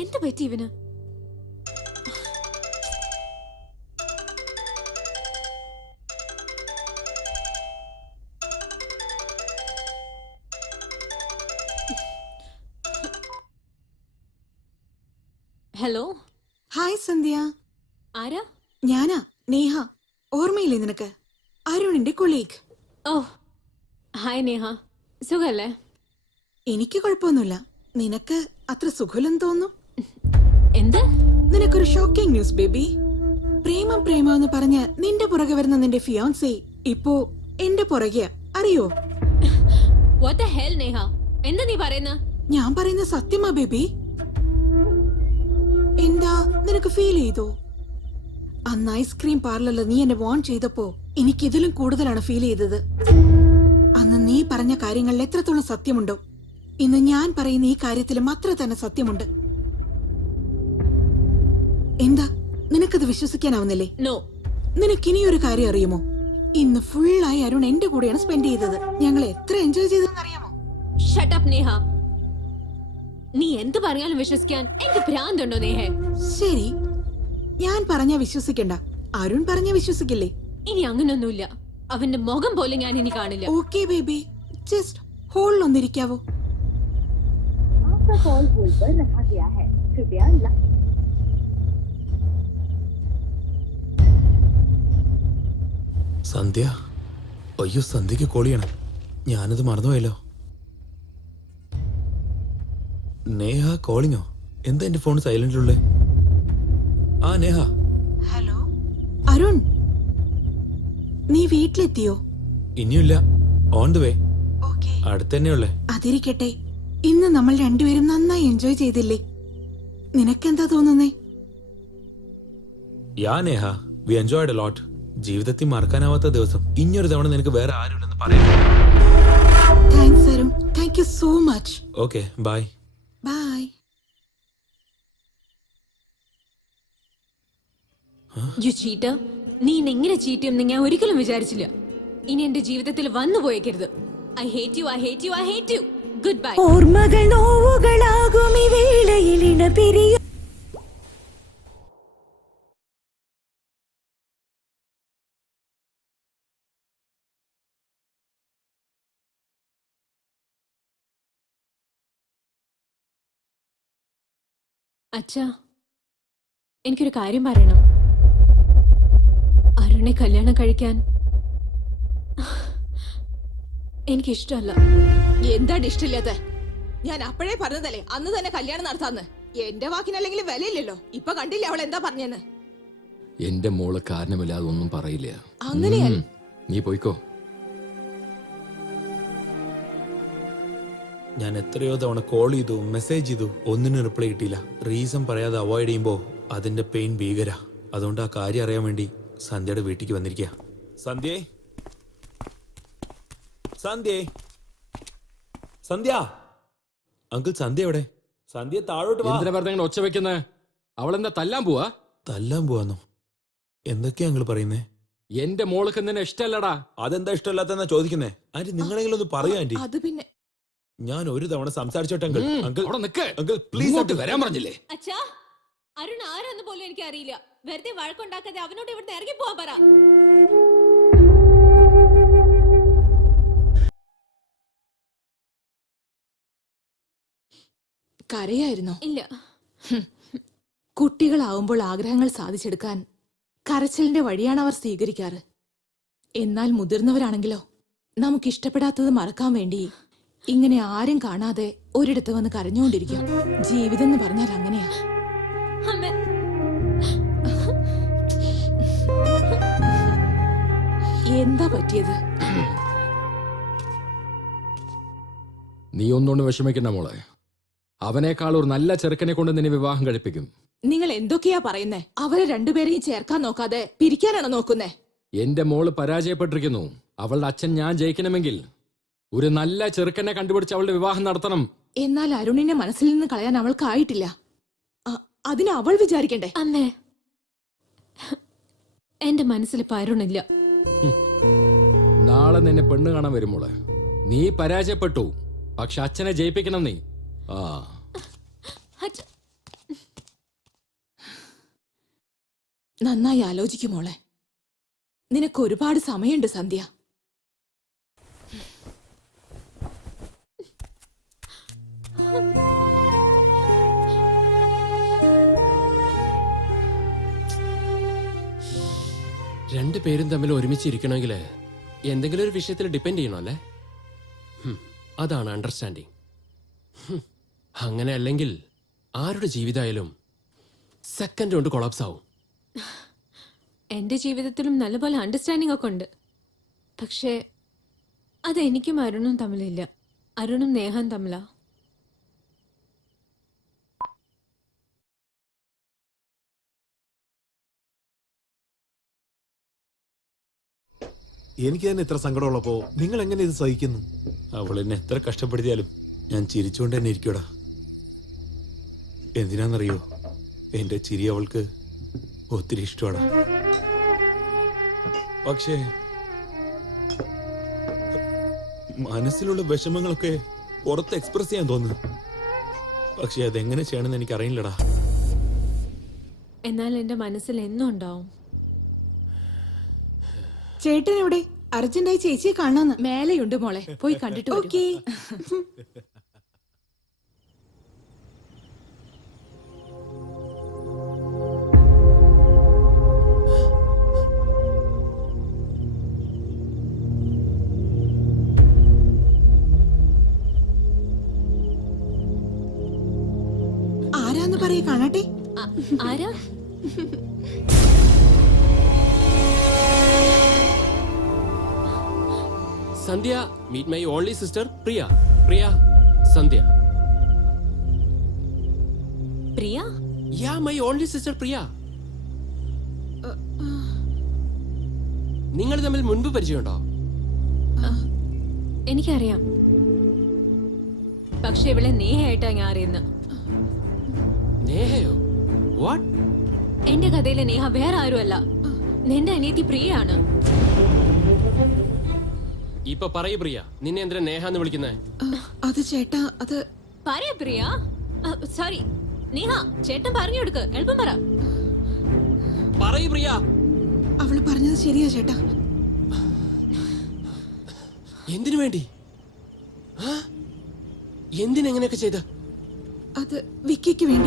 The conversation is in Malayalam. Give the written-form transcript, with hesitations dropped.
എന്ത് പറ്റി ഇവന്? ഹലോ. ഹായ് സന്ധ്യ. ആരാ? ഞാനാ നേഹ. ഓർമ്മയില്ലേ നിനക്ക്? അരുണിന്റെ കൊളീഗ്. ഓ ഹായ് നേഹ, സുഖല്ലേ? എനിക്ക് കുഴപ്പമൊന്നുമില്ല. നിനക്ക് അത്ര സുഖമില്ലെന്ന് തോന്നുന്നു. എന്ത്? നിനക്കൊരു ഷോക്കിംഗ് ന്യൂസ് ബേബി. പ്രേമം പ്രേമം എന്ന് പറഞ്ഞ് നിന്റെ പുറകെ വരുന്ന നിന്റെ ഫിയോൻസി ഇപ്പോ എന്റെ പുറകെയാ, അറിയോ? What the hell നേഹ, എന്താ നീ പറയുന്ന? ഞാൻ പറയുന്ന സത്യമാ ബേബി. എന്താ നിനക്ക് ഫീൽ ചെയ്തോ? അന്ന് ഐസ്ക്രീം പാർലറിൽ നീ എന്നെ വാൺ ചെയ്തപ്പോ എനിക്ക് ഇതിലും കൂടുതലാണ് ഫീൽ ചെയ്തത്. അന്ന് നീ പറഞ്ഞ കാര്യങ്ങളിൽ എത്രത്തോളം സത്യമുണ്ടോ, ഇന്ന് ഞാൻ പറയുന്ന ഈ കാര്യത്തിലും അത്ര തന്നെ സത്യമുണ്ട്. എന്താ നിനക്കത് വിശ്വസിക്കാനാവുന്നില്ലേ? നോ. നിനക്കിനിയൊരു കാര്യം അറിയുമോ? ഇന്ന് ഫുള്ളായി അരുൺ എന്റെ കൂടെയാണ് സ്പെൻഡ് ചെയ്തത്. ഞങ്ങൾ എത്ര എൻജോയ് ചെയ്തെന്ന് അറിയാമോ? Shut up Neha. നീ എന്ത് പറഞ്ഞാലും വിശ്വസിക്കാൻ എനിക്ക് ഭ്രാന്തുണ്ടോ നേഹേ? ശരി, ഞാൻ പറഞ്ഞാ വിശ്വസിക്കണ്ട, അരുൺ പറഞ്ഞാ വിശ്വസിക്കില്ലേ? ഇനി അങ്ങനൊന്നുമില്ല. അവന്റെ മുഖം പോലും ഞാൻ ഇനി കാണില്ല. ഓക്കേ ബേബി, ജസ്റ്റ് ഹോൾഡ് ഒന്നിരിക്കാവോ? സന്ധ്യ, അയ്യോ സന്ധ്യക്ക് കോളിയാണ്, ഞാനത് മറന്നുപോയല്ലോ. നേഹ കോളിങ്ങോ? എന്താ എന്റെ ഫോൺ സൈലന്റിലുള്ളേ? ആ നേഹ. ഹലോ അരുൺ, നീ വീട്ടിലെത്തിയോ? ഇനിയില്ല, ഓൺ ദ വേ. അടുത്തന്നെയുള്ളേ. അതിരിക്കട്ടെ, ഇന്ന് നമ്മൾ രണ്ടുപേരും നന്നായി എൻജോയ് ചെയ്തില്ലേ? നിനക്കെന്താ തോന്നുന്നേ? Yeah Neha, we enjoyed a lot. ജീവിതത്തിൽ മറക്കാനാവാത്ത ദിവസം. ഇനിയൊരു തവണ നിനക്ക് വേറെ ആരുമില്ലെന്ന് പറയാം. Thanks Arun, thank you so much. Okay, bye. Bye. You cheater. നീ എങ്ങനെ ചീറ്റ് ചെയ്യുമെന്ന് ഞാൻ ഒരിക്കലും വിചാരിച്ചില്ല. ഇനി എന്റെ ജീവിതത്തിൽ വന്നു പോയേക്കരുത്. I hate you, I hate you, I hate you. Good bye. ഓർമ്മകൾ നോവുകളാകും ഈ വേളയിൽ ഇണപിരിയ. അച്ഛാ, എനിക്കൊരു കാര്യം പറയണം. അരുണെ കല്യാണം കഴിക്കാൻ എനിക്കിഷ്ടമല്ല. എന്താണ് ഇഷ്ടമില്ലാത്ത? ഞാൻ അപ്പോഴേ പറഞ്ഞതല്ലേ അന്ന് തന്നെ കല്യാണം നടത്താന്ന്. എന്റെ വാക്കിനല്ലെങ്കിൽ വിലയില്ലല്ലോ. ഇപ്പൊ കണ്ടില്ലേ അവൾ എന്താ പറഞ്ഞെന്ന്? എന്റെ മോള് കാരണമില്ലാതെ ഒന്നും പറയില്ല. അങ്ങനെയാ? നീ പോയിക്കോ. ഞാൻ എത്രയോ തവണ കോൾ ചെയ്തു, മെസ്സേജ് ചെയ്തു, ഒന്നിനും റിപ്ലൈ കിട്ടിയില്ല. റീസൺ പറയാതെ അവോയ്ഡ് ചെയ്യുമ്പോ അതിന്റെ പെയിൻ ഭീകര. അതുകൊണ്ട് ആ കാര്യം അറിയാൻ വേണ്ടി സന്ധ്യയുടെ വീട്ടിലേക്ക് വന്നിരിക്കുക. സന്ധ്യേ, സന്ധ്യേ, സന്ധ്യ. അങ്കിൾ സന്ധ്യ എവിടെ? സന്ധ്യ താഴോട്ട് വാ. എന്തിനാ വെറുതെ ഒച്ച വെക്കുന്നേ? അവളെന്താ തല്ലാൻ പോവാ? തല്ലാൻ പോവാന്നോ? എന്തൊക്കെയാ അങ്കിൾ പറയുന്നേ? എന്റെ മോൾക്ക് നിന്നെ ഇഷ്ടല്ലടാ. അതെന്താ ഇഷ്ടമല്ലാത്തെന്നാ ചോദിക്കുന്നേ? ആന്റി നിങ്ങളെങ്കിലും ഒന്ന് പറയൂ ആന്റി. അത് പിന്നെ ഞാൻ ഒരു തവണ സംസാരിച്ചോട്ടെ അങ്കിൾ. അങ്കിൾ അവിടെ നിക്ക്. അങ്കിൾ പ്ലീസ് വരാൻ പറഞ്ഞില്ലേ? അച്ഛാ, അരുൺ ആരാന്ന് പോലും എനിക്ക് അറിയില്ല. വെറുതെ വഴക്കുണ്ടാക്കാതെ അവനോട് ഇവിടുന്ന് ഇറങ്ങി പോവാൻ പറ. കരയായിരുന്നോ? ഇല്ല. കുട്ടികളാവുമ്പോൾ ആഗ്രഹങ്ങൾ സാധിച്ചെടുക്കാൻ കരച്ചിലിന്റെ വഴിയാണ് അവർ സ്വീകരിക്കാറ്. എന്നാൽ മുതിർന്നവരാണെങ്കിലോ, നമുക്ക് ഇഷ്ടപ്പെടാത്തത് മറക്കാൻ വേണ്ടി ഇങ്ങനെ ആരും കാണാതെ ഒരിടത്ത് വന്ന് കരഞ്ഞുകൊണ്ടിരിക്കും. ജീവിതം എന്ന് പറഞ്ഞാൽ അങ്ങനെയാ. അമ്മേ, എന്താ പറ്റിയത്? നീ ഒന്നുകൊണ്ട് വിഷമിക്കണ്ട മോളെ. അവനേക്കാൾ ഒരു നല്ല ചെറുക്കനെ കൊണ്ട് നിന്നെ വിവാഹം കഴിപ്പിക്കും. നിങ്ങൾ എന്തൊക്കെയാ പറയുന്നേ? അവരെ രണ്ടുപേരെയും ചേർക്കാൻ നോക്കാതെ പിരിക്കാനാണോ നോക്കുന്നേ? എന്റെ മോള് പരാജയപ്പെട്ടിരിക്കുന്നു. അവളുടെ അച്ഛൻ ഞാൻ ജയിക്കണമെങ്കിൽ ഒരു നല്ല ചെറുക്കനെ കണ്ടുപിടിച്ച് അവളുടെ വിവാഹം നടത്തണം. എന്നാൽ അരുണിനെ മനസ്സിൽ നിന്ന് കളയാൻ അവൾക്കായിട്ടില്ല. അതിന് അവൾ വിചാരിക്കണ്ടേ? അമ്മേ, എന്റെ മനസ്സിൽ അരുണില്ല. നാളെ നിന്നെ പെണ്ണ് കാണാൻ വരും മോളെ. നീ പരാജയപ്പെട്ടു, പക്ഷെ അച്ഛനെ ജയിപ്പിക്കണം നീ. ആ അച്ഛ, നന്നായി ആലോചിക്കും മോളെ. നിനക്ക് ഒരുപാട് സമയമുണ്ട് സന്ധ്യ. രണ്ടുപേരും തമ്മിൽ ഒരുമിച്ചിരിക്കണമെങ്കിൽ എന്തെങ്കിലും ഒരു വിഷയത്തിൽ ഡിപ്പെൻഡ് ചെയ്യണോ അല്ലേ? അതാണ് അണ്ടർസ്റ്റാൻഡിങ്. അങ്ങനെ അല്ലെങ്കിൽ ആരുടെ ജീവിതമായാലും സെക്കൻഡ് കൊണ്ട് കൊളാപ്സ് ആവും. എന്റെ ജീവിതത്തിലും നല്ലപോലെ അണ്ടർസ്റ്റാൻഡിംഗ് ഒക്കെ ഉണ്ട്. പക്ഷേ അത് എനിക്കും അരുണും തമ്മിലില്ല. അരുണും നേഹം തമ്മിലാ. എനിക്ക് തന്നെ ഇത്ര സങ്കടമുള്ളപ്പോ നിങ്ങൾ എങ്ങനെ ഇത് സഹിക്കുന്നു? അവൾ എന്നെ എത്ര കഷ്ടപ്പെടുത്തിയാലും ഞാൻ ചിരിച്ചുകൊണ്ട് തന്നെ ഇരിക്കൂടാ. എന്തിനാന്നറിയോ, എന്റെ ചിരി അവൾക്ക് ഒത്തിരി ഇഷ്ടമാണ്. പക്ഷേ മനസ്സിലുള്ള വിഷമങ്ങളൊക്കെ പുറത്ത് എക്സ്പ്രസ് ചെയ്യാൻ തോന്നുന്നു. പക്ഷെ അതെങ്ങനെ ചെയ്യണമെന്ന് എനിക്ക് അറിയില്ലടാ. എന്നാൽ എന്റെ മനസ്സിൽ എന്നും ഉണ്ടാവും. ചേട്ടൻ എവിടെ? അർജന്റായി ചേച്ചിയെ കാണാന്ന്. മേലെയുണ്ട് മോളെ, പോയി കണ്ടിട്ട് വരൂ. ഓക്കേ. ആരാന്ന് പറയേ, കാണട്ടെ. ആരാ? Sandhya, meet my only sister Priya. Priya, Sandhya. Priya? Yeah, my only sister Priya. നിങ്ങൾ തമ്മിൽ മുൻപ് പരിചയമുണ്ടോ? എനിക്കറിയാം. പക്ഷെ ഇവളെ നേഹയായിട്ടാ ഞാൻ അറിയുന്നത്. നേഹയോ? വാട്ട്? എന്റെ കഥയിലെ നേഹ വേറെ ആരുമല്ല, നിന്റെ അനിയത്തി പ്രിയയാണ്. ഇപ്പൊ പറയൂ പ്രിയ, നിന്നെ എന്തിനാ നേഹ എന്ന് വിളിക്കുന്നേ? അത് ചേട്ടാ, അത് പറയ പ്രിയ. സോറി നേഹ, ചേട്ടൻ പറഞ്ഞു കൊടുക്ക്, എളുപ്പം പറ. പറയൂ പ്രിയ. അവള് പറഞ്ഞത് ശരിയാ ചേട്ടാ. എന്തിനു വേണ്ടി? എന്തിനെങ്ങനെയൊക്കെ ചെയ്ത? അത് വിക്കിക്ക് വേണ്ടി.